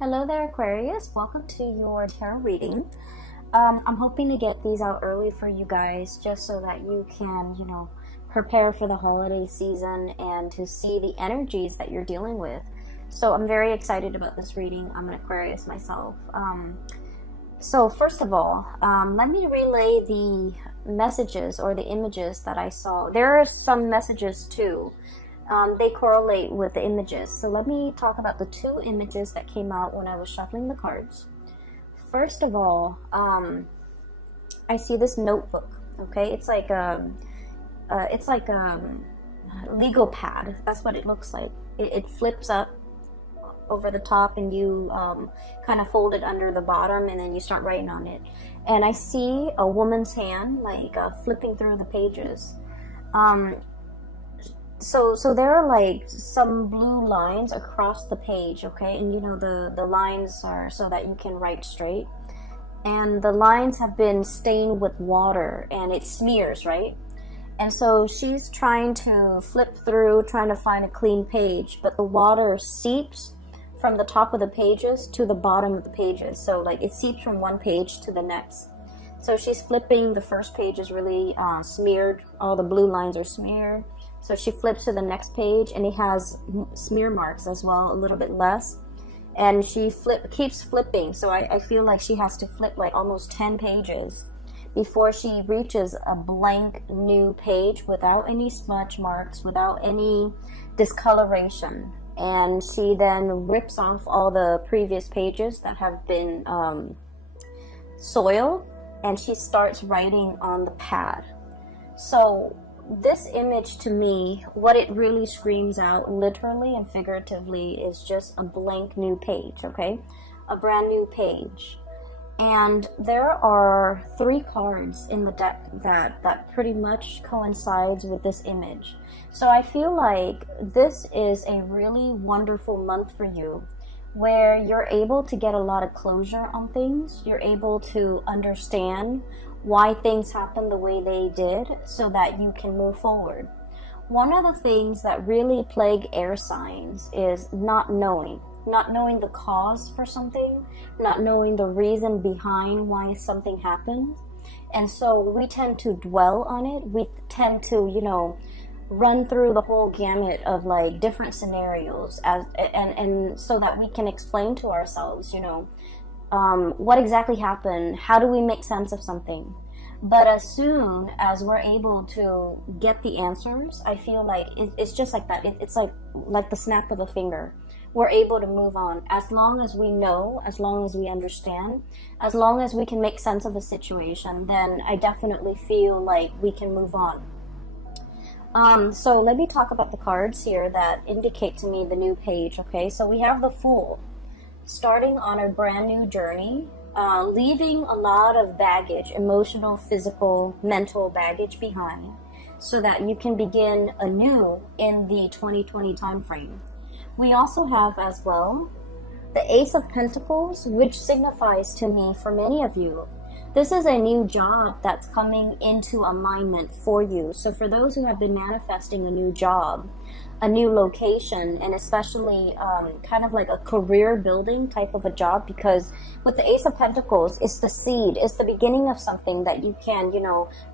Hello there, Aquarius. Welcome to your tarot reading. I'm hoping to get these out early for you guys just so that you can, prepare for the holiday season and to see the energies that you're dealing with. So I'm very excited about this reading. I'm an Aquarius myself. So first of all, let me relay the messages or the images that I saw. There are some messages too. They correlate with the images. So let me talk about the two images that came out when I was shuffling the cards. First of all, I see this notebook. Okay, it's like a legal pad. That's what it looks like. It flips up over the top, and you kind of fold it under the bottom, and then you start writing on it. And I see a woman's hand, like flipping through the pages. So there are like some blue lines across the page, okay? And the lines are so that you can write straight. And the lines have been stained with water and it smears, right? And so she's trying to flip through, trying to find a clean page, but the water seeps from the top of the pages to the bottom of the pages. So like it seeps from one page to the next. So she's flipping, the first page is really smeared, all the blue lines are smeared. So she flips to the next page and it has smear marks as well, a little bit less. And she keeps flipping. So I feel like she has to flip like almost 10 pages before she reaches a blank new page without any smudge marks, without any discoloration. And she then rips off all the previous pages that have been soiled, and she starts writing on the pad. So this image, to me, what it really screams out literally and figuratively is just a blank new page, okay? A brand new page. And there are 3 cards in the deck that pretty much coincides with this image. So I feel like this is a really wonderful month for you, where you're able to get a lot of closure on things. You're able to understand why things happen the way they did so that you can move forward. One of the things that really plague air signs is not knowing the cause for something, not knowing the reason behind why something happened. And so we tend to dwell on it. We tend to, run through the whole gamut of like different scenarios and so that we can explain to ourselves, what exactly happened, how do we make sense of something. But as soon as we're able to get the answers, I feel like it's just like that. It's like the snap of a finger. We're able to move on as long as we know, as long as we understand, as long as we can make sense of the situation. Then I definitely feel like we can move on. So let me talk about the cards here that indicate to me the new page. Okay, so we have the Fool, starting on a brand new journey, leaving a lot of baggage, emotional, physical, mental baggage behind, so that you can begin anew in the 2020 time frame. We also have as well the Ace of Pentacles, which signifies to me, for many of you, this is a new job that's coming into alignment for you. So for those who have been manifesting a new job, a new location, and especially kind of like a career building type of a job, because with the Ace of Pentacles, it's the seed, it's the beginning of something that you can,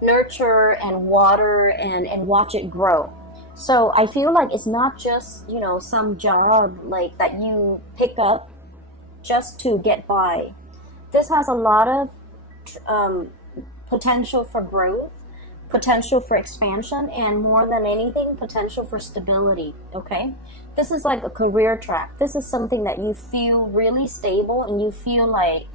nurture and water and watch it grow. So I feel like it's not just, some job like that you pick up just to get by. This has a lot of potential for growth, potential for expansion, and more than anything, potential for stability. Okay, this is like a career track. This is something that you feel really stable, and you feel like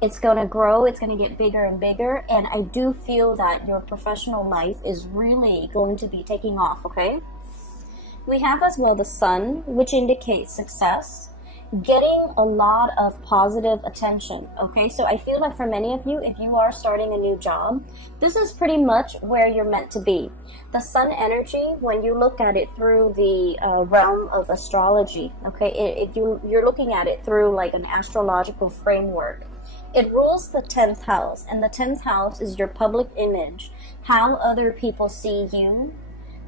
it's going to grow, it's going to get bigger and bigger. And I do feel that your professional life is really going to be taking off. Okay, we have as well the Sun, which indicates success, getting a lot of positive attention. Okay, so I feel like for many of you, if you are starting a new job, this is pretty much where you're meant to be. The Sun energy, when you look at it through the realm of astrology, okay, you're looking at it through like an astrological framework. It rules the 10th house, and the 10th house is your public image, how other people see you,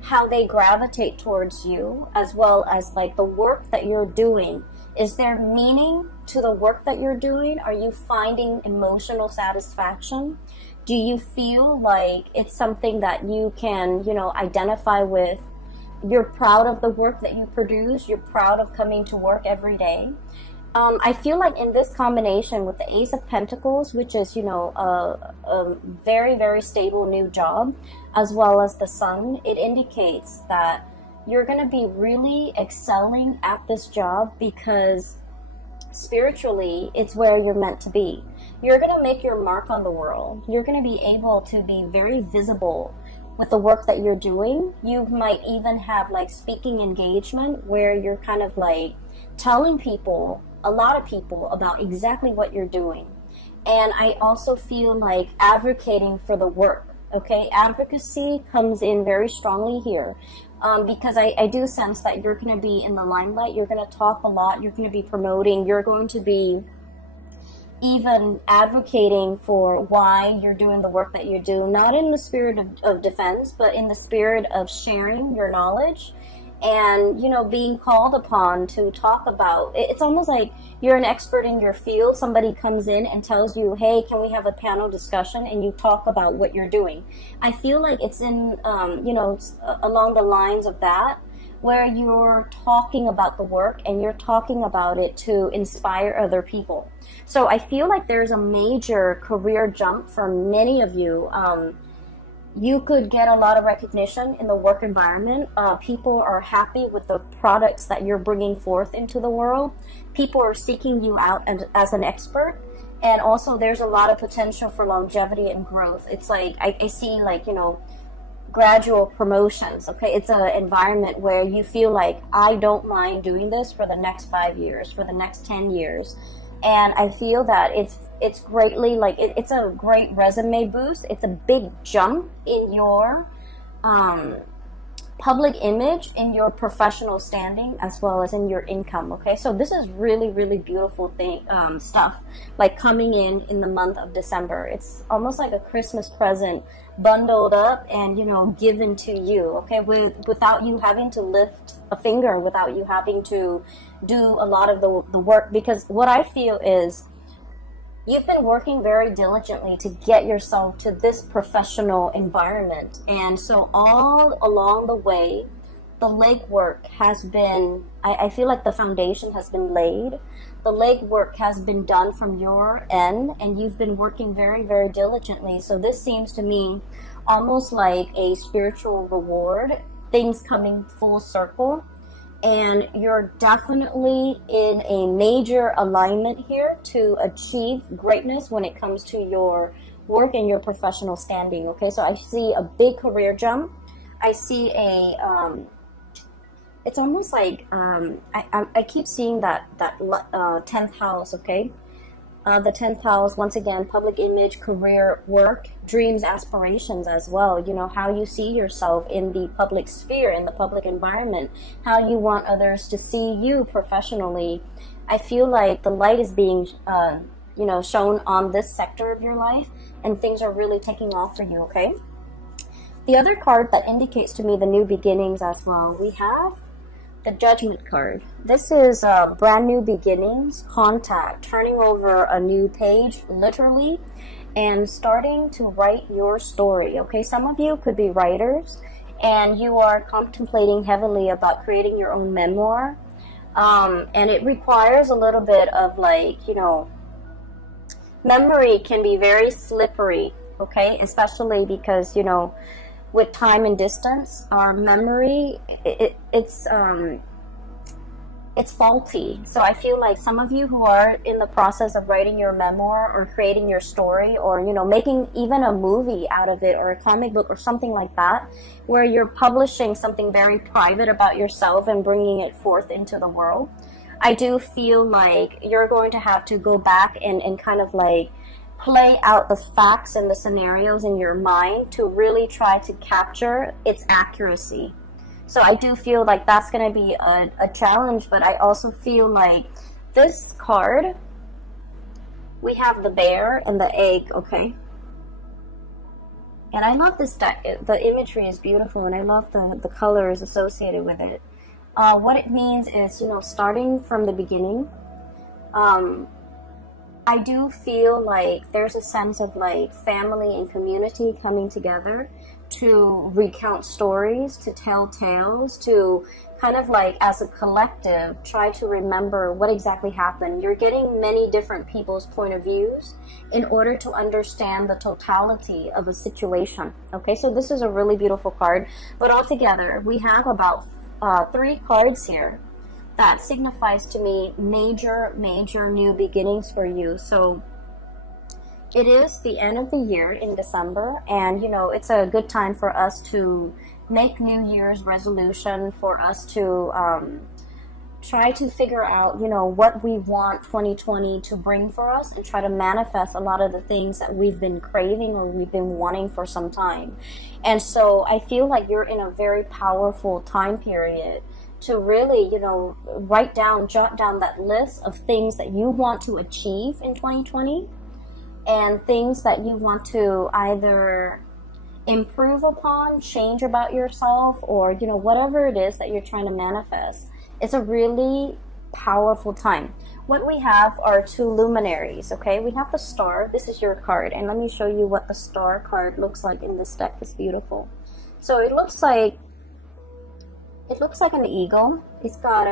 how they gravitate towards you, as well as like the work that you're doing Is there meaning to the work that you're doing? Are you finding emotional satisfaction? Do you feel like it's something that you can, you know, identify with? You're proud of the work that you produce. You're proud of coming to work every day. I feel like in this combination with the Ace of Pentacles, which is, you know, a very, very stable new job, as well as the Sun, it indicates that you're going to be really excelling at this job because spiritually, it's where you're meant to be. You're going to make your mark on the world. You're going to be able to be very visible with the work that you're doing. You might even have like speaking engagement where you're kind of like telling people, a lot of people, about exactly what you're doing. And I also feel like advocating for the work. Okay, advocacy comes in very strongly here. Because I do sense that you're going to be in the limelight. You're going to talk a lot. You're going to be promoting. You're going to be even advocating for why you're doing the work that you do. Not in the spirit of defense, but in the spirit of sharing your knowledge and, you know, being called upon to talk about. It's almost like you're an expert in your field. Somebody comes in and tells you, hey, can we have a panel discussion? And you talk about what you're doing. I feel like it's in, you know, along the lines of that, where you're talking about the work and you're talking about it to inspire other people. So I feel like there's a major career jump for many of you. You could get a lot of recognition in the work environment. People are happy with the products that you're bringing forth into the world. People are seeking you out as an expert. And also there's a lot of potential for longevity and growth. It's like, I see like, you know, gradual promotions. Okay, it's an environment where you feel like, I don't mind doing this for the next 5 years, for the next 10 years. And I feel that it's greatly like it's a great resume boost. It's a big jump in your public image, in your professional standing, as well as in your income. Okay, so this is really, really beautiful stuff like coming in the month of December. It's almost like a Christmas present bundled up and, you know, given to you. Okay, without you having to lift a finger, without you having to do a lot of the work. Because what I feel is you've been working very diligently to get yourself to this professional environment. And so all along the way, the legwork has been, I feel like the foundation has been laid. The legwork has been done from your end, and you've been working very, very diligently. So this seems to me almost like a spiritual reward, things coming full circle. And you're definitely in a major alignment here to achieve greatness when it comes to your work and your professional standing. Okay, so I see a big career jump. I see a it's almost like I keep seeing that 10th house. Okay, the 10th house, once again, public image, career, work, dreams, aspirations as well. You know, how you see yourself in the public sphere, in the public environment, how you want others to see you professionally. I feel like the light is being, you know, shown on this sector of your life, and things are really taking off for you, okay? The other card that indicates to me the new beginnings as well, we have the Judgment card. This is brand new beginnings, contact, turning over a new page, literally, and starting to write your story. Okay, some of you could be writers, and you are contemplating heavily about creating your own memoir, and it requires a little bit of, like, you know, memory can be very slippery. Okay, especially because, you know, with time and distance, our memory, it's faulty. So I feel like some of you who are in the process of writing your memoir or creating your story, or, you know, making even a movie out of it, or a comic book or something like that, where you're publishing something very private about yourself and bringing it forth into the world, I do feel like you're going to have to go back and kind of like play out the facts and the scenarios in your mind to really try to capture its accuracy. So I do feel like that's going to be a challenge, but I also feel like this card, we have the bear and the egg, okay? And I love this deck. The imagery is beautiful, and I love the colors associated with it. What it means is, starting from the beginning. I do feel like there's a sense of like family and community coming together to recount stories, to tell tales, to kind of like as a collective try to remember what exactly happened. You're getting many different people's point of views in order to understand the totality of a situation. Okay, so this is a really beautiful card, but altogether we have about 3 cards here that signifies to me major new beginnings for you. So it is the end of the year in December, and it's a good time for us to make New Year's resolution, for us to try to figure out what we want 2020 to bring for us, and try to manifest a lot of the things that we've been craving or we've been wanting for some time. And so I feel like you're in a very powerful time period to really, jot down that list of things that you want to achieve in 2020 and things that you want to either improve upon, change about yourself, or, whatever it is that you're trying to manifest. It's a really powerful time. What we have are 2 luminaries, okay? We have the star. This is your card, and let me show you what the star card looks like in this deck. It's beautiful. So it looks like an eagle. It's got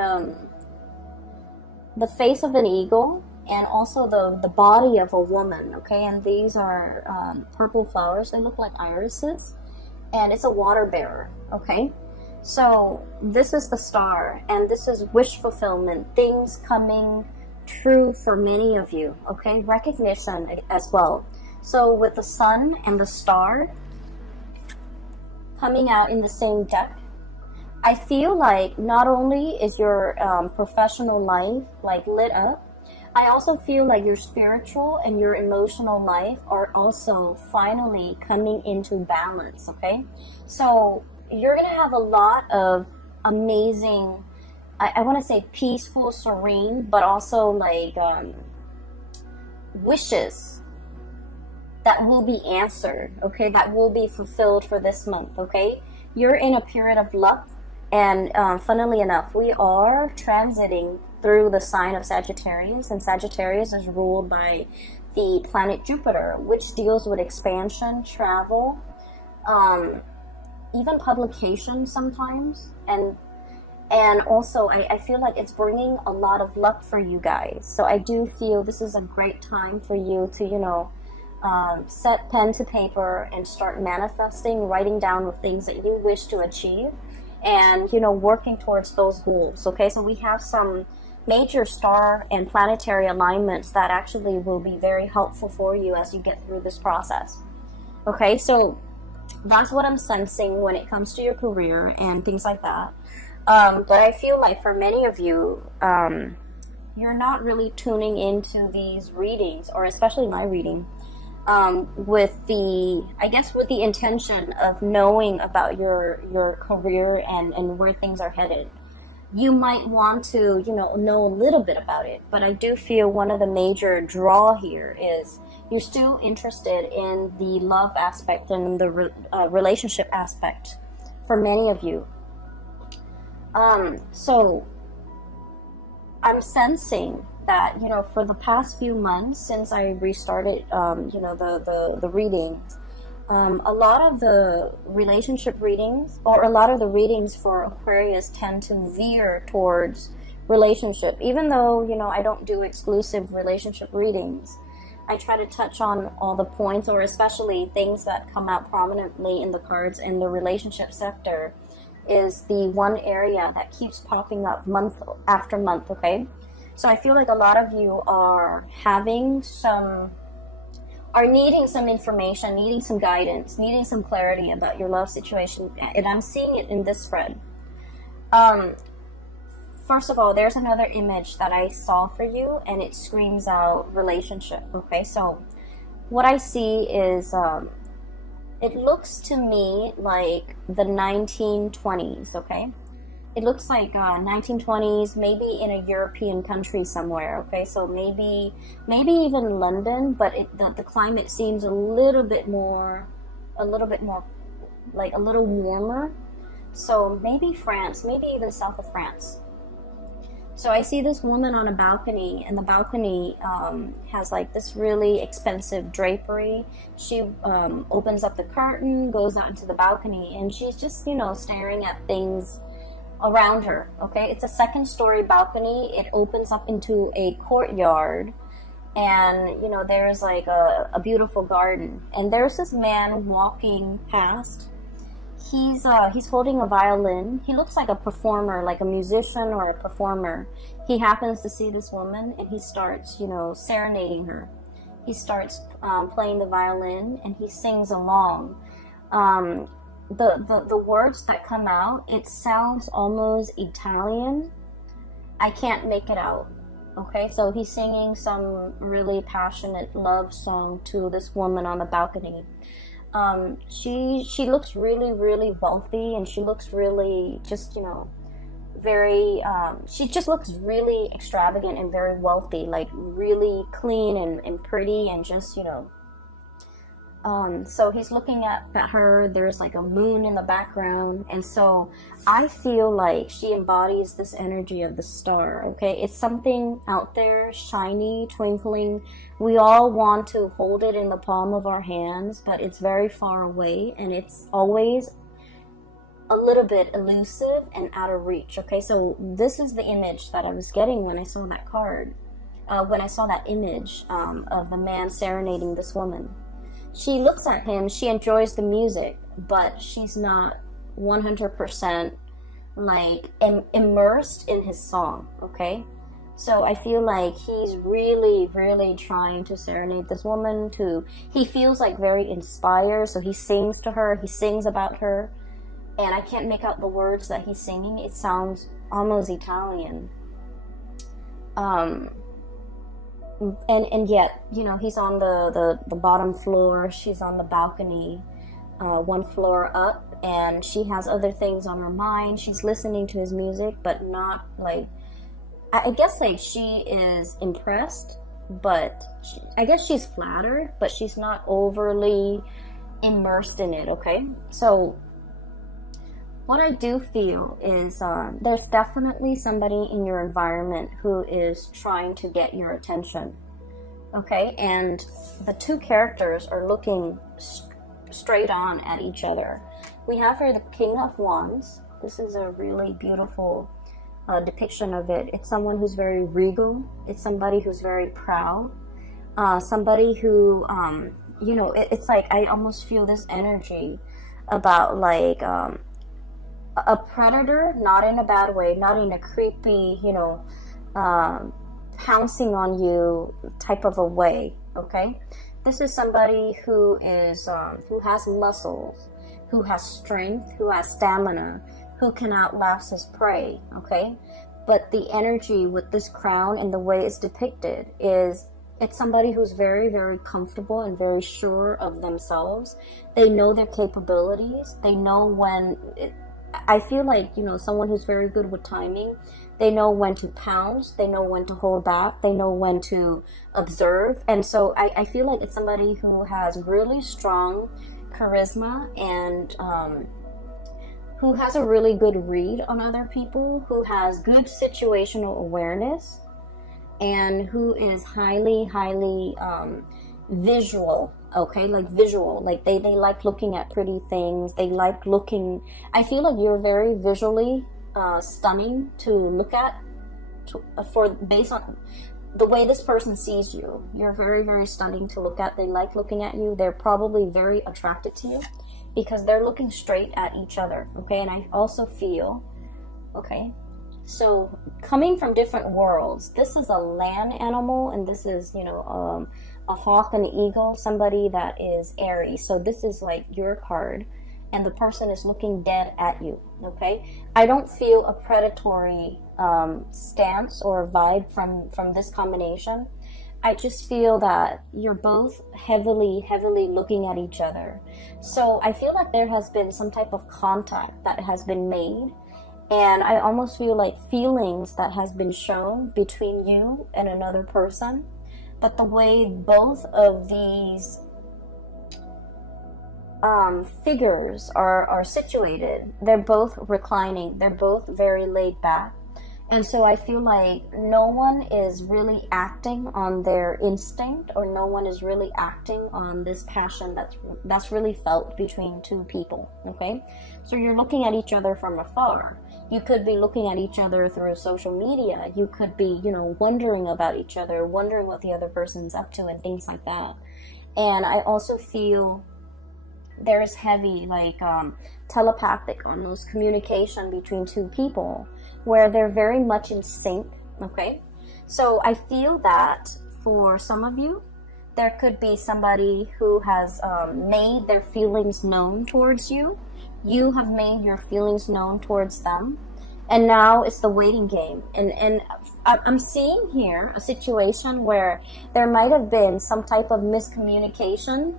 the face of an eagle and also the body of a woman, okay? And these are purple flowers. They look like irises, and it's a water bearer, okay? So this is the star, and this is wish fulfillment, things coming true for many of you, okay? Recognition as well. So with the sun and the star coming out in the same deck, I feel like not only is your professional life like lit up, I also feel like your spiritual and your emotional life are also finally coming into balance, okay? So you're going to have a lot of amazing, I want to say peaceful, serene, but also like wishes that will be answered, okay? That will be fulfilled for this month, okay? You're in a period of luck. And funnily enough, we are transiting through the sign of Sagittarius, and Sagittarius is ruled by the planet Jupiter, which deals with expansion, travel, even publication sometimes, and also I feel like it's bringing a lot of luck for you guys. So I do feel this is a great time for you to set pen to paper and start manifesting, writing down the things that you wish to achieve, and working towards those goals. Okay, so we have some major star and planetary alignments that actually will be very helpful for you as you get through this process. Okay, so that's what I'm sensing when it comes to your career and things like that. But I feel like for many of you, you're not really tuning into these readings, or especially my reading, with the intention of knowing about your career and where things are headed. You might want to, know a little bit about it, but I do feel one of the major draw here is you're still interested in the love aspect and the relationship aspect for many of you. So I'm sensing that, for the past few months since I restarted, the readings, a lot of the relationship readings, or a lot of the readings for Aquarius, tend to veer towards relationship. Even though, I don't do exclusive relationship readings, I try to touch on all the points, or especially things that come out prominently in the cards in the relationship sector is the one area that keeps popping up month after month, okay? So I feel like a lot of you are needing some information, needing some guidance, needing some clarity about your love situation, and I'm seeing it in this spread. First of all, there's another image that I saw for you, and it screams out relationship, okay? So what I see is, it looks to me like the 1920s, okay? It looks like 1920s, maybe in a European country somewhere, okay? So maybe even London, but the climate seems a little bit more, like a little warmer. So maybe France, maybe even south of France. So I see this woman on a balcony, and the balcony has like this really expensive drapery. She opens up the curtain, goes out into the balcony, and she's just, you know, staring at things around her. Okay, it's a second-story balcony. It opens up into a courtyard, and you know, there's like a beautiful garden. And there's this man walking past. He's holding a violin. He looks like a performer, like a musician or a performer. He happens to see this woman, and he starts, you know, serenading her. He starts playing the violin, and he sings along. The words that come out, it sounds almost Italian. I can't make it out. Okay, so he's singing some really passionate love song to this woman on the balcony. She looks really, really wealthy, and she looks really just, you know, very, she just looks really extravagant and very wealthy, like really clean and pretty, and just, you know, so he's looking at her. There's like a moon in the background, and so I feel like she embodies this energy of the star. Okay, it's something out there, shiny, twinkling. We all want to hold it in the palm of our hands, but it's very far away, and it's always a little bit elusive and out of reach. Okay, so this is the image that I was getting when I saw that card, when I saw that image of the man serenading this woman. She looks at him, she enjoys the music, but she's not 100% like immersed in his song, okay? So I feel like he's really, really trying to serenade this woman. He feels like very inspired, so he sings to her, he sings about her, and I can't make out the words that he's singing. It sounds almost Italian. And yet, you know, he's on the bottom floor, she's on the balcony, one floor up, and she has other things on her mind. She's listening to his music, but not like, I guess like she is impressed, but I guess she's flattered, but she's not overly immersed in it, okay? So what I do feel is there's definitely somebody in your environment who is trying to get your attention, okay? And the two characters are looking straight on at each other. We have here the King of Wands. This is a really beautiful depiction of it. It's someone who's very regal. It's somebody who's very proud. Somebody who, you know, it's like I almost feel this energy about like a predator, not in a bad way, not in a creepy, you know, pouncing on you type of a way, okay? This is somebody who is, who has muscles, who has strength, who has stamina, who can outlast his prey, okay? But the energy with this crown and the way it's depicted is, it's somebody who's very, very comfortable and very sure of themselves. They know their capabilities. They know when... I feel like, you know, someone who's very good with timing. They know when to pounce. They know when to hold back. They know when to observe. And so I feel like it's somebody who has really strong charisma and who has a really good read on other people, who has good situational awareness, and who is highly visual. Okay, like visual, like they like looking at pretty things. They like looking, I feel like you're very visually stunning to look at, based on the way this person sees you. You're very, very stunning to look at. They like looking at you. They're probably very attracted to you because they're looking straight at each other, okay? And I also feel, okay, so coming from different worlds, this is a land animal, and this is, you know, a hawk and an eagle, somebody that is Aries. So this is like your card, and the person is looking dead at you, okay? I don't feel a predatory stance or vibe from this combination. I just feel that you're both heavily looking at each other. So I feel like there has been some type of contact that has been made, and I almost feel like feelings that has been shown between you and another person. But the way both of these figures are situated. They're both reclining. They're both very laid back. And so I feel like no one is really acting on their instinct, or no one is really acting on this passion that's really felt between two people, okay? So you're looking at each other from afar. You could be looking at each other through social media. You could be, you know, wondering about each other, wondering what the other person's up to and things like that. And I also feel there's heavy, like, telepathic, almost communication between two people, where they're very much in sync, okay? So I feel that for some of you, there could be somebody who has made their feelings known towards you. You have made your feelings known towards them. And now it's the waiting game. And I'm seeing here a situation where there might have been some type of miscommunication,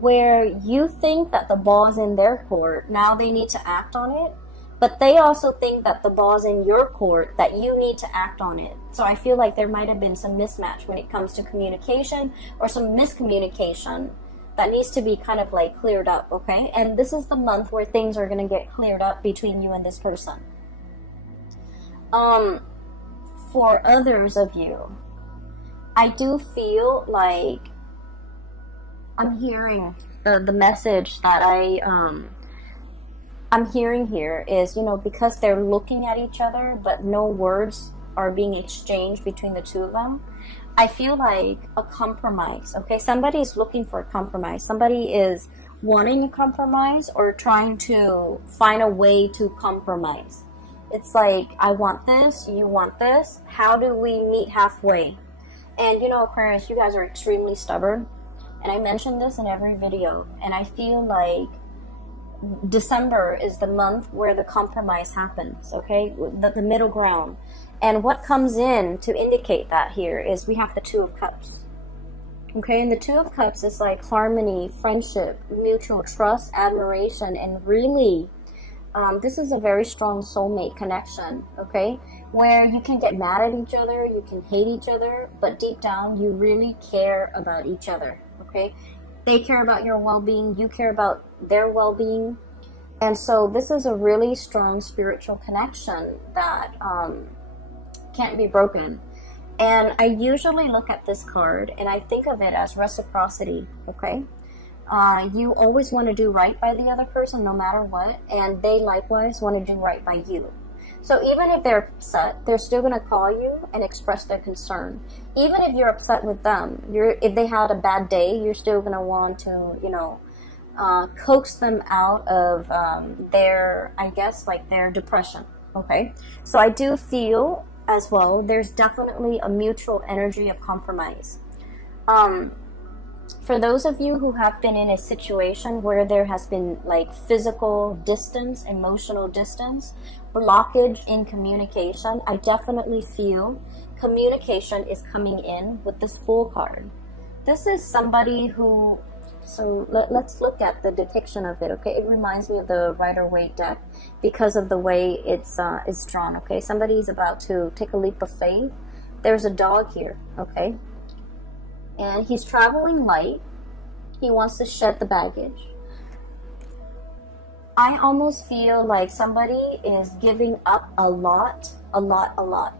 where you think that the ball's in their court. Now they need to act on it. But they also think that the ball's in your court, that you need to act on it. So I feel like there might have been some mismatch when it comes to communication, or some miscommunication that needs to be kind of like cleared up, okay? And this is the month where things are going to get cleared up between you and this person. For others of you, I do feel like I'm hearing the message that I'm hearing here is, you know, because they're looking at each other, but no words are being exchanged between the two of them. I feel like a compromise, okay? Somebody is looking for a compromise. Somebody is wanting a compromise, or trying to find a way to compromise. It's like, I want this, you want this. How do we meet halfway? And, you know, Aquarius, you guys are extremely stubborn. And I mention this in every video. And I feel like December is the month where the compromise happens, okay? The middle ground. And what comes in to indicate that here is we have the Two of Cups. Okay, and the Two of Cups is like harmony, friendship, mutual trust, admiration, and really, this is a very strong soulmate connection, okay? Where you can get mad at each other, you can hate each other, but deep down, you really care about each other, okay? They care about your well-being, you care about their well-being. And so this is a really strong spiritual connection that can't be broken. And I usually look at this card and I think of it as reciprocity, okay? You always want to do right by the other person no matter what, and they likewise want to do right by you. So even if they're upset, they're still going to call you and express their concern. Even if you're upset with them, if they had a bad day, you're still going to want to, you know, coax them out of their, I guess, like their depression, okay? So I do feel as well, there's definitely a mutual energy of compromise. For those of you who have been in a situation where there has been like physical distance, emotional distance, blockage in communication, I definitely feel communication is coming in with this Fool card. This is somebody who, so let's look at the depiction of it, okay? It reminds me of the Rider-Waite deck because of the way it's drawn, okay? Somebody's about to take a leap of faith. There's a dog here, okay? And he's traveling light. He wants to shed the baggage. I almost feel like somebody is giving up a lot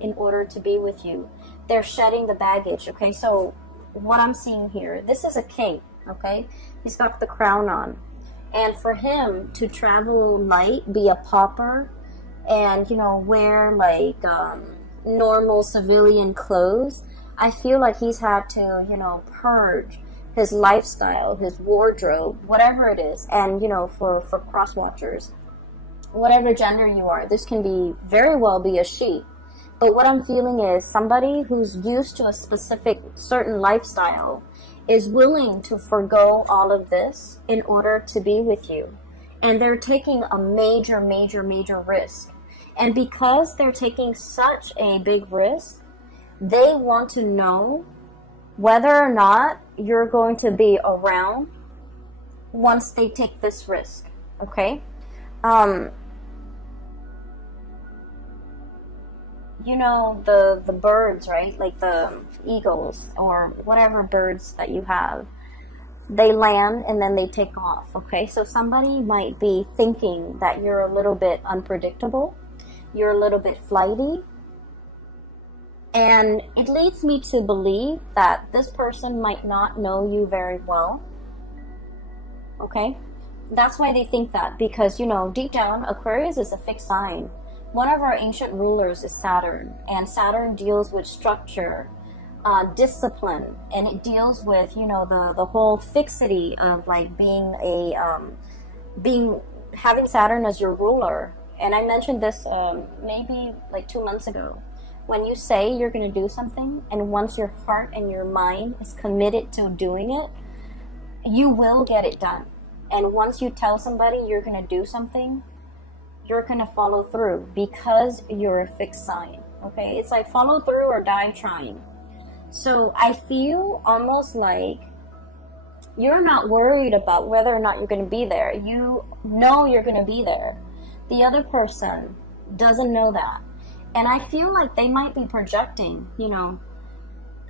in order to be with you. They're shedding the baggage, okay? So what I'm seeing here, this is a king, okay? He's got the crown on. And for him to travel light, be a pauper, and, you know, wear like normal civilian clothes, I feel like he's had to, you know, purge his lifestyle, his wardrobe, whatever it is. And, you know, for cross-watchers, whatever gender you are, this can be very well be a she. But what I'm feeling is somebody who's used to a specific certain lifestyle is willing to forgo all of this in order to be with you. And they're taking a major risk. And because they're taking such a big risk, they want to know whether or not you're going to be around once they take this risk, okay? You know, the birds, right? Like the eagles or whatever birds that you have. they land and then they take off, okay? So somebody might be thinking that you're a little bit unpredictable, you're a little bit flighty, and it leads me to believe that this person might not know you very well, okay? That's why they think that, because, you know, deep down, Aquarius is a fixed sign. One of our ancient rulers is Saturn, and Saturn deals with structure, discipline, and it deals with, you know, the whole fixity of like having Saturn as your ruler. And I mentioned this maybe like 2 months ago. When you say you're going to do something, and once your heart and your mind is committed to doing it, you will get it done. And once you tell somebody you're going to do something, you're going to follow through, because you're a fixed sign, okay? It's like follow through or die trying. So I feel almost like you're not worried about whether or not you're going to be there. You know you're going to be there. The other person doesn't know that. And I feel like they might be projecting, you know.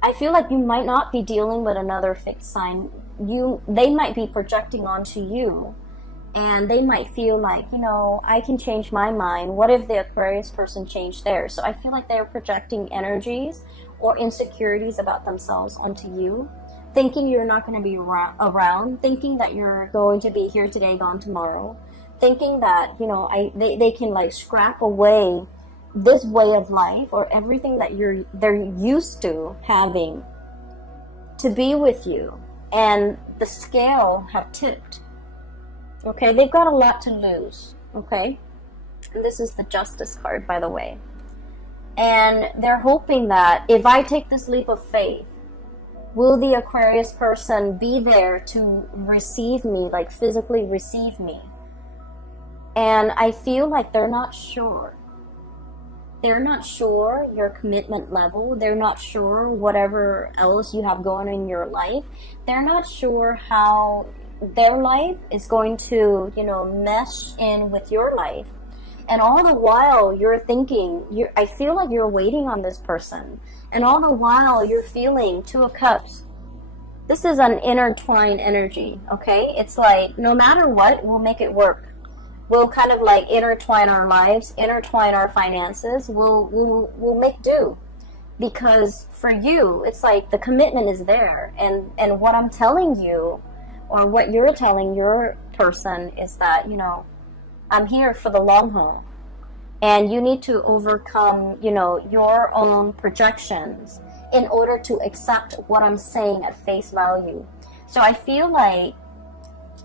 I feel like you might not be dealing with another fixed sign. They might be projecting onto you, and they might feel like, you know, I can change my mind. What if the Aquarius person changed theirs? So I feel like they're projecting energies or insecurities about themselves onto you, thinking you're not going to be around, thinking that you're going to be here today, gone tomorrow, thinking that, you know, they can like scrap away this way of life or everything that they're used to having to be with you. And the scale have tipped. Okay, they've got a lot to lose. Okay, and this is the Justice card, by the way. And they're hoping that if I take this leap of faith, will the Aquarius person be there to receive me, like physically receive me? And I feel like they're not sure. They're not sure your commitment level. They're not sure whatever else you have going on in your life. They're not sure how their life is going to, you know, mesh in with your life. And all the while you're thinking, I feel like you're waiting on this person. And all the while you're feeling Two of Cups. This is an intertwined energy, okay? It's like, no matter what, we'll make it work. We'll kind of like intertwine our lives, intertwine our finances. We'll make do. Because for you, it's like the commitment is there. And what I'm telling you, or what you're telling your person, is that, you know, I'm here for the long haul. And you need to overcome, you know, your own projections in order to accept what I'm saying at face value. So I feel like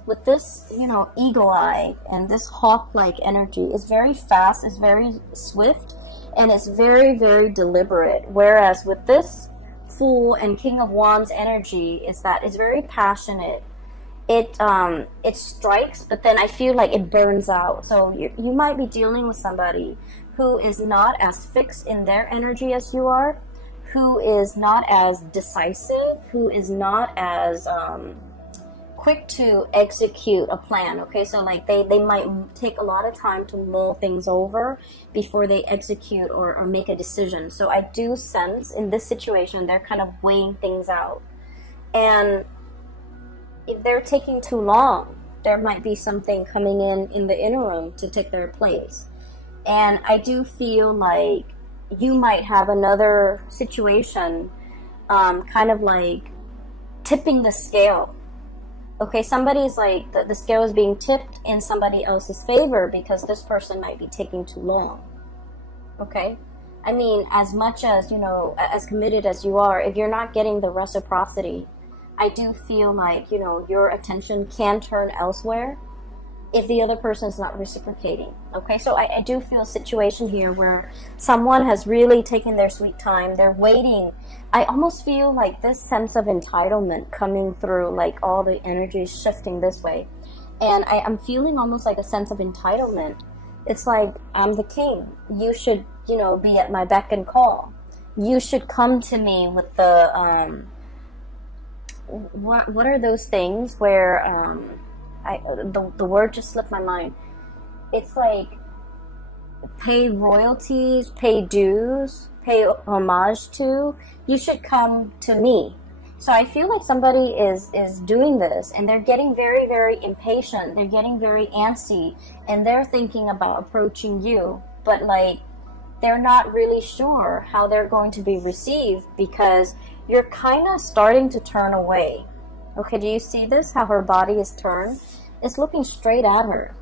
with this, you know, eagle eye and this hawk-like energy is very fast, it's very swift, and it's very, very deliberate. Whereas with this Fool and King of Wands energy is that it's very passionate. It strikes, but then I feel like it burns out. So you might be dealing with somebody who is not as fixed in their energy as you are, who is not as decisive, who is not as quick to execute a plan. Okay, so like they might take a lot of time to mull things over before they execute or make a decision. So I do sense in this situation they're kind of weighing things out. And if they're taking too long, there might be something coming in the interim to take their place. And I do feel like you might have another situation kind of like tipping the scale. Okay, somebody's like, the scale is being tipped in somebody else's favor because this person might be taking too long. Okay? I mean, as much as, you know, as committed as you are, if you're not getting the reciprocity, I do feel like, you know, your attention can turn elsewhere if the other person is not reciprocating. Okay, so I do feel a situation here where someone has really taken their sweet time. They're waiting. I almost feel like this sense of entitlement coming through, like all the energy is shifting this way. And I'm feeling almost like a sense of entitlement. It's like, I'm the king. You should, you know, be at my beck and call. You should come to me with the, what are those things where the word just slipped my mind. It's like pay royalties, pay dues, pay homage to. You should come to me. So I feel like somebody is doing this, and they're getting very, very impatient. They're getting very antsy, and they're thinking about approaching you, but like they're not really sure how they're going to be received, because you're kind of starting to turn away. Okay, do you see this? How her body is turned? It's looking straight at her,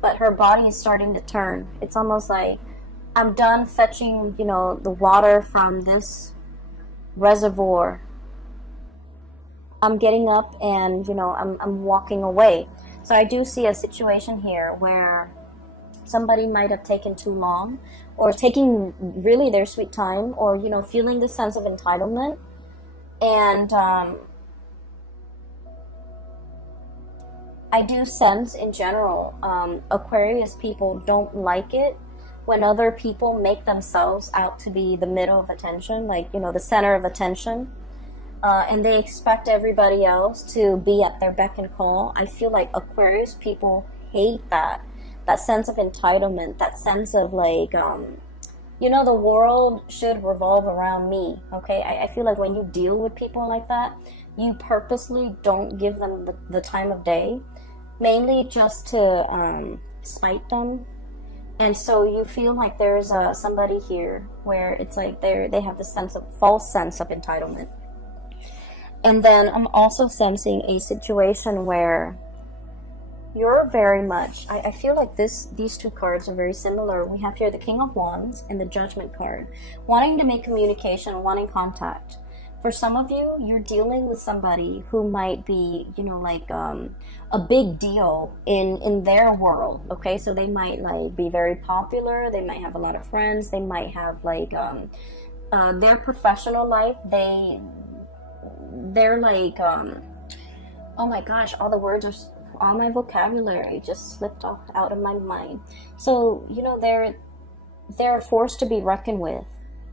but her body is starting to turn. It's almost like, I'm done fetching, you know, the water from this reservoir. I'm getting up and, you know, I'm walking away. So I do see a situation here where somebody might have taken too long, or taking really their sweet time, or, you know, feeling the sense of entitlement. And I do sense in general, Aquarius people don't like it when other people make themselves out to be the middle of attention, like, you know, the center of attention. And they expect everybody else to be at their beck and call. I feel like Aquarius people hate that sense of entitlement, that sense of like, you know, the world should revolve around me, okay? I feel like when you deal with people like that, you purposely don't give them the time of day, mainly just to spite them. And so you feel like there's somebody here where it's like they have this false sense of entitlement. And then I'm also sensing a situation where you're very much, I feel like these two cards are very similar. We have here the King of Wands and the Judgment card. Wanting to make communication, wanting contact. For some of you, you're dealing with somebody who might be, you know, like a big deal in their world, okay? So they might like be very popular, they might have a lot of friends, they might have like their professional life, they're like, oh my gosh, all my vocabulary just slipped out of my mind. So, you know, they're a force to be reckoned with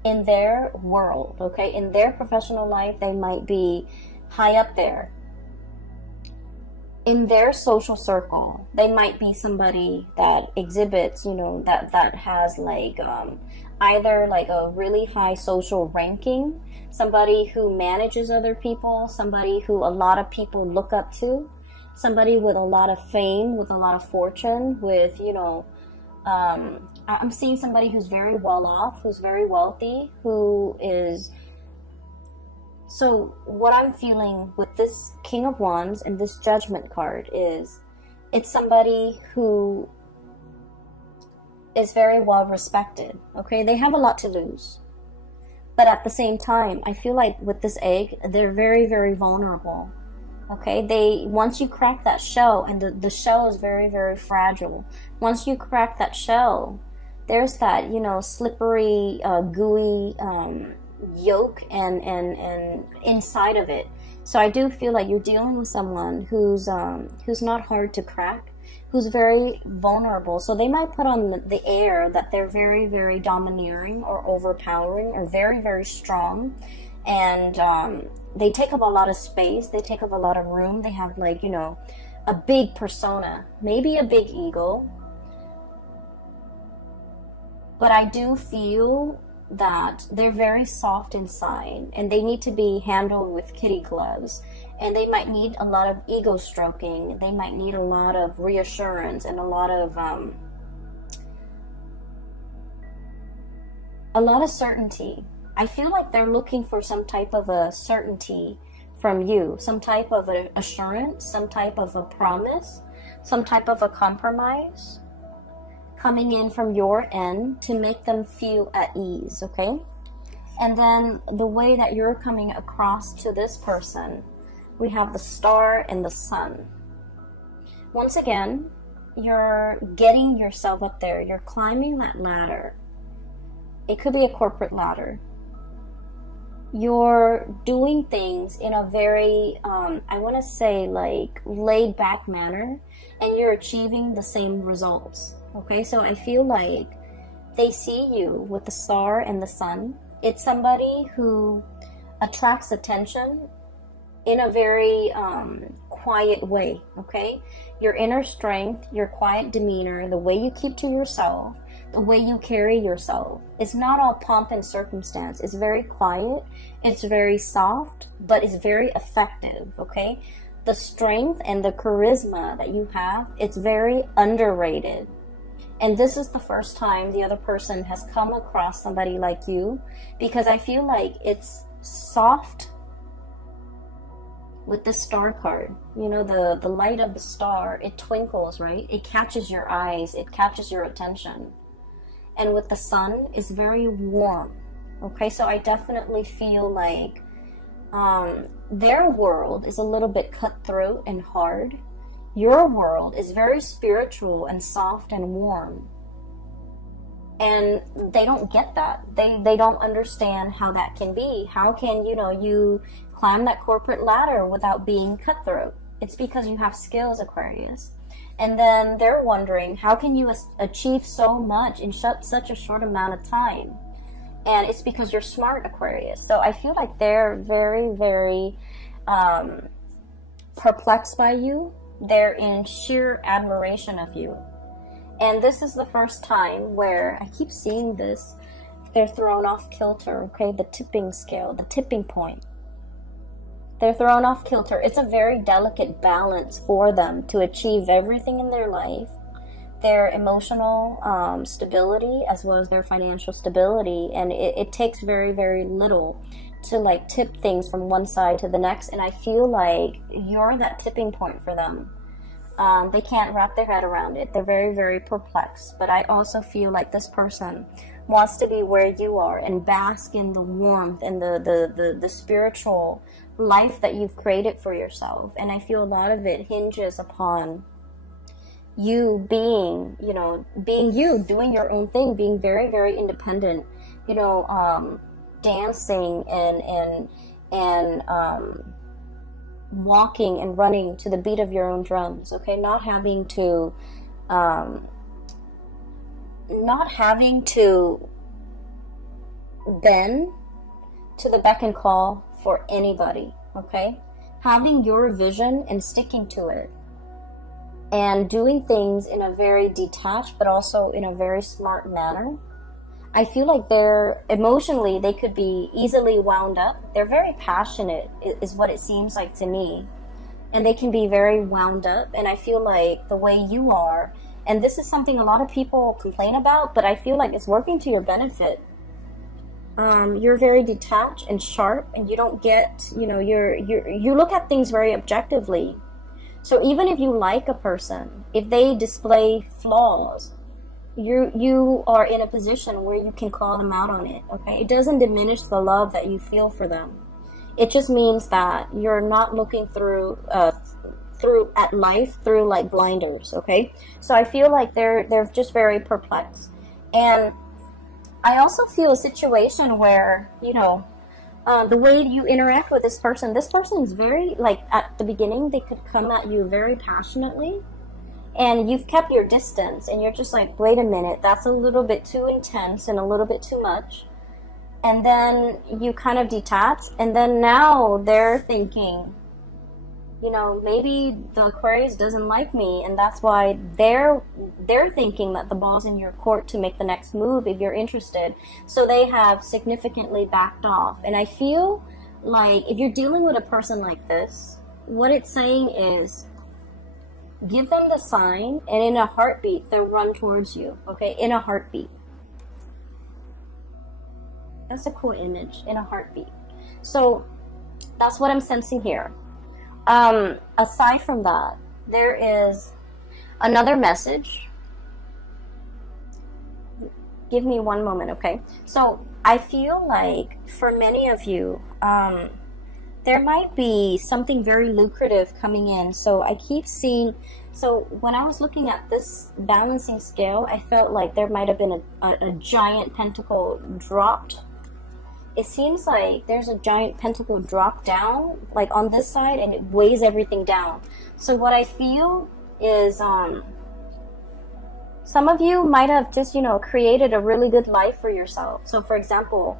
in their world, okay? In their professional life, they might be high up there. In their social circle, they might be somebody that exhibits, you know, that has like either like a really high social ranking, somebody who manages other people, somebody who a lot of people look up to, somebody with a lot of fame, with a lot of fortune, with, you know, I'm seeing somebody who's very well off, who's very wealthy, who is... So what I'm feeling with this King of Wands and this Judgment card is, it's somebody who is very well respected, okay? They have a lot to lose. But at the same time, I feel like with this egg, they're very, very vulnerable. Okay, once you crack that shell, and the shell is very, very fragile. Once you crack that shell, there's that, you know, slippery, gooey yolk and inside of it. So I do feel like you're dealing with someone who's not hard to crack, who's very vulnerable. So they might put on the air that they're very, very domineering or overpowering or very, very strong. And they take up a lot of space, they take up a lot of room, they have like, you know, a big persona, maybe a big ego. But I do feel that they're very soft inside, and they need to be handled with kitty gloves, and they might need a lot of ego stroking, they might need a lot of reassurance and a lot of certainty. I feel like they're looking for some type of a certainty from you, some type of an assurance, some type of a promise, some type of a compromise coming in from your end to make them feel at ease, okay? And then the way that you're coming across to this person, we have the Star and the Sun. Once again, you're getting yourself up there, you're climbing that ladder. It could be a corporate ladder. You're doing things in a very, I want to say like laid back manner, and you're achieving the same results. Okay, so I feel like they see you with the Star and the Sun. It's somebody who attracts attention in a very quiet way, okay? Your inner strength, your quiet demeanor, the way you keep to yourself, the way you carry yourself. It's not all pomp and circumstance. It's very quiet. It's very soft, but it's very effective, okay? The strength and the charisma that you have, it's very underrated. And this is the first time the other person has come across somebody like you, because I feel like it's soft with the star card. You know, the light of the star, it twinkles, right? It catches your eyes, it catches your attention. And with the sun, it's very warm. Okay, so I definitely feel like their world is a little bit cutthroat and hard. Your world is very spiritual and soft and warm. And they don't get that. They don't understand how that can be. How can, you know, you climb that corporate ladder without being cutthroat? It's because you have skills, Aquarius. And then they're wondering, how can you achieve so much in such a short amount of time? And it's because you're smart, Aquarius. So I feel like they're very, very perplexed by you. They're in sheer admiration of you. And this is the first time where, I keep seeing this, they're thrown off kilter, okay? The tipping scale, the tipping point. They're thrown off kilter. It's a very delicate balance for them to achieve everything in their life. Their emotional stability as well as their financial stability. And it takes very, very little to like tip things from one side to the next. And I feel like you're that tipping point for them. They can't wrap their head around it. They're very, very perplexed. But I also feel like this person wants to be where you are and bask in the warmth and the spiritual life that you've created for yourself. And I feel a lot of it hinges upon you being, you know, being you, doing your own thing, being very, very independent, you know, dancing and walking and running to the beat of your own drums, okay? Not having to bend to the beck and call for anybody, okay? Having your vision and sticking to it and doing things in a very detached but also in a very smart manner. I feel like they're emotionally, they could be easily wound up. They're very passionate is what it seems like to me. And they can be very wound up. And I feel like the way you are, and this is something a lot of people complain about, but I feel like it's working to your benefit. You're very detached and sharp, and you don't get, you know, you look at things very objectively. So even if you like a person, if they display flaws, you are in a position where you can call them out on it, okay? It doesn't diminish the love that you feel for them. It just means that you're not looking through at life through like blinders, okay? So I feel like they're just very perplexed. And I also feel a situation where, you know, the way you interact with this person is very, like, at the beginning, they could come at you very passionately, and you've kept your distance, and you're just like, wait a minute, that's a little bit too intense and a little bit too much. And then you kind of detach, and then now they're thinking, you know, maybe the Aquarius doesn't like me, and that's why they're thinking that the ball's in your court to make the next move if you're interested. So they have significantly backed off. And I feel like if you're dealing with a person like this, what it's saying is, give them the sign, and in a heartbeat, they'll run towards you, okay? In a heartbeat. That's a cool image, in a heartbeat. So that's what I'm sensing here. Aside from that, there is another message. Give me one moment, okay? So I feel like for many of you, there might be something very lucrative coming in. So I keep seeing, so when I was looking at this balancing scale, I felt like there might have been a giant pentacle dropped. It seems like there's a giant pentacle drop down, like on this side, and it weighs everything down. So what I feel is some of you might have just, you know, created a really good life for yourself. So for example,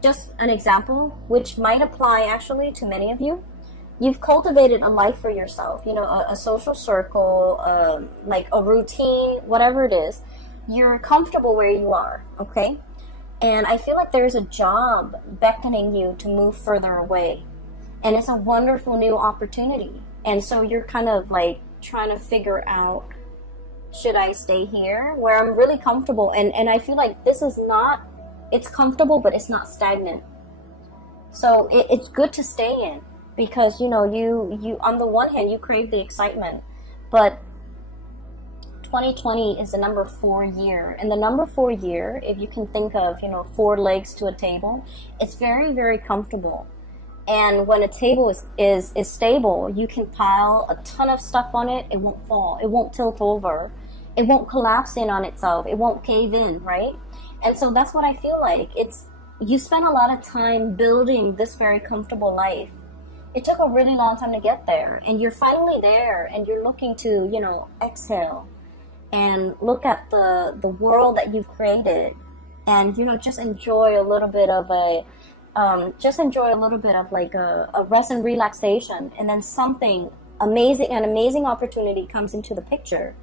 just an example, which might apply actually to many of you. You've cultivated a life for yourself, you know, a social circle, like a routine, whatever it is. You're comfortable where you are, okay? And I feel like there's a job beckoning you to move further away. And it's a wonderful new opportunity. And so you're kind of like trying to figure out, should I stay here where I'm really comfortable? And I feel like this is not, it's comfortable, but it's not stagnant. So it's good to stay in, because, you know, you on the one hand, you crave the excitement, but 2020 is the number 4 year. And the number 4 year, if you can think of, you know, 4 legs to a table, it's very, very comfortable. And when a table is stable, you can pile a ton of stuff on it. It won't fall. It won't tilt over. It won't collapse in on itself. It won't cave in, right? And so that's what I feel like. You spend a lot of time building this very comfortable life. It took a really long time to get there. And you're finally there. And you're looking to, you know, exhale and look at the world that you've created. And, you know, just enjoy a little bit of like a rest and relaxation, and then something amazing, an amazing opportunity comes into the picture.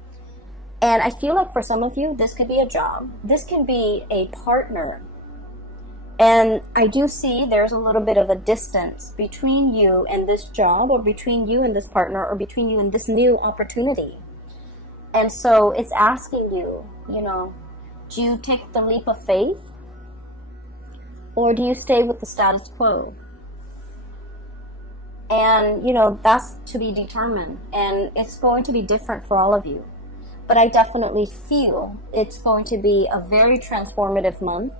And I feel like for some of you, this could be a job. This can be a partner. And I do see there's a little bit of a distance between you and this job, or between you and this partner, or between you and this new opportunity. And so it's asking you, you know, do you take the leap of faith? Or do you stay with the status quo? And, you know, that's to be determined. And it's going to be different for all of you. But I definitely feel it's going to be a very transformative month.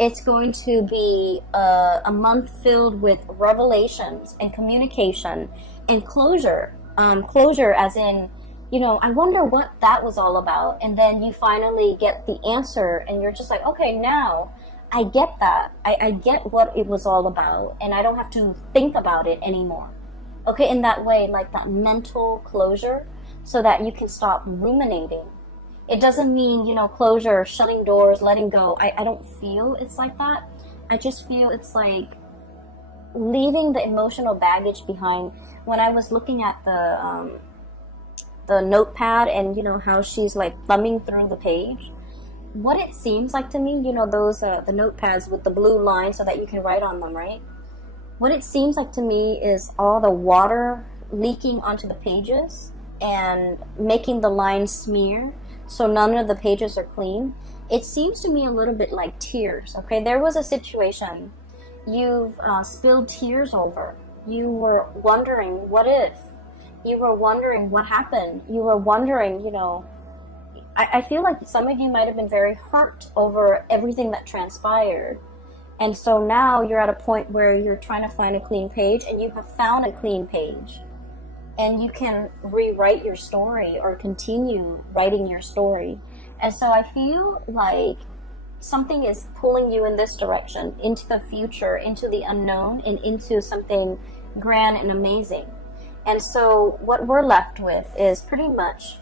It's going to be a month filled with revelations and communication and closure. Closure as in, you know, I wonder what that was all about. And then you finally get the answer and you're just like, okay, now I get that. I get what it was all about, and I don't have to think about it anymore. Okay, in that way, like that mental closure, so that you can stop ruminating. It doesn't mean, you know, closure, shutting doors, letting go. I don't feel it's like that. I just feel it's like leaving the emotional baggage behind. When I was looking at the notepad, and, you know, how she's like thumbing through the page, what it seems like to me, you know, those the notepads with the blue line so that you can write on them, right? What it seems like to me is all the water leaking onto the pages and making the lines smear, so none of the pages are clean. It seems to me a little bit like tears, okay? There was a situation you've spilled tears over. You were wondering, what if? You were wondering what happened. You were wondering, you know, I feel like some of you might have been very hurt over everything that transpired. And so now you're at a point where you're trying to find a clean page, and you have found a clean page. And you can rewrite your story or continue writing your story. And so I feel like something is pulling you in this direction, into the future, into the unknown, and into something grand and amazing. And so what we're left with is pretty much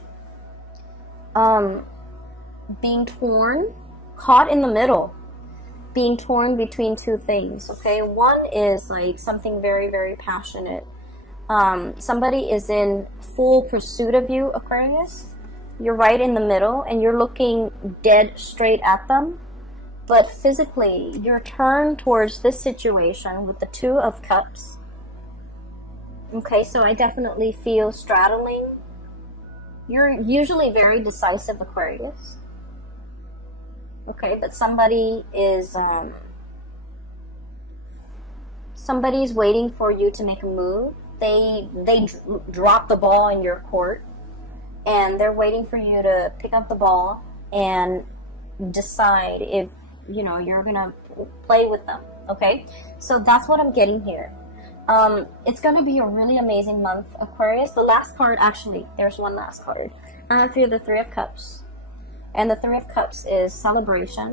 being torn, caught in the middle, being torn between two things, okay? One is like something very, very passionate. Somebody is in full pursuit of you, Aquarius. You're right in the middle, and you're looking dead straight at them. But physically, you're turned towards this situation with the 2 of Cups. Okay, so I definitely feel straddling. You're usually very decisive, Aquarius. Okay, but somebody is somebody's waiting for you to make a move. They drop the ball in your court, and they're waiting for you to pick up the ball and decide if, you know, you're gonna play with them. Okay, so that's what I'm getting here. It's going to be a really amazing month, Aquarius. The last card, actually, there's one last card. For the 3 of Cups. And the 3 of Cups is celebration.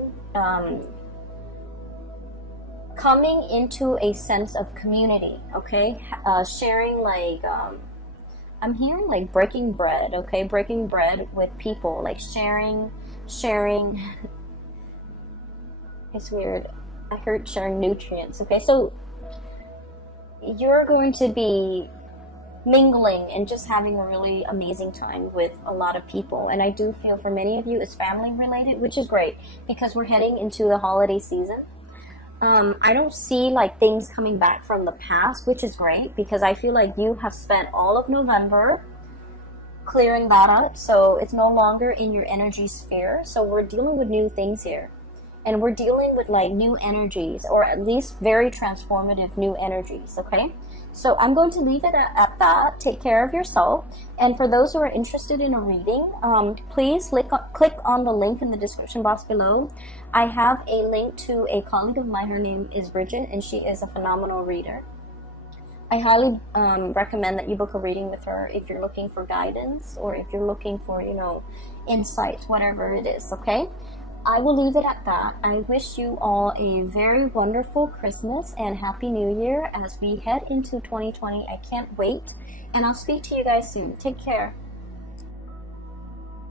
Coming into a sense of community, okay? Sharing, like, I'm hearing, like, breaking bread, okay? Breaking bread with people, like, sharing. It's weird. I heard sharing nutrients, okay? So you're going to be mingling and just having a really amazing time with a lot of people. And I do feel for many of you it's family related, which is great because we're heading into the holiday season. I don't see like things coming back from the past, which is great because I feel like you have spent all of November clearing that up, so it's no longer in your energy sphere. So we're dealing with new things here, and we're dealing with like new energies, or at least very transformative new energies. Okay, so I'm going to leave it at that. Take care of yourself, and for those who are interested in a reading, please click on the link in the description box below. I have a link to a colleague of mine. Her name is Bridget, and she is a phenomenal reader. I highly recommend that you book a reading with her if you're looking for guidance, or if you're looking for, you know, insights, whatever it is. Okay, I will leave it at that. I wish you all a very wonderful Christmas and Happy New Year as we head into 2020. I can't wait, and I'll speak to you guys soon. Take care.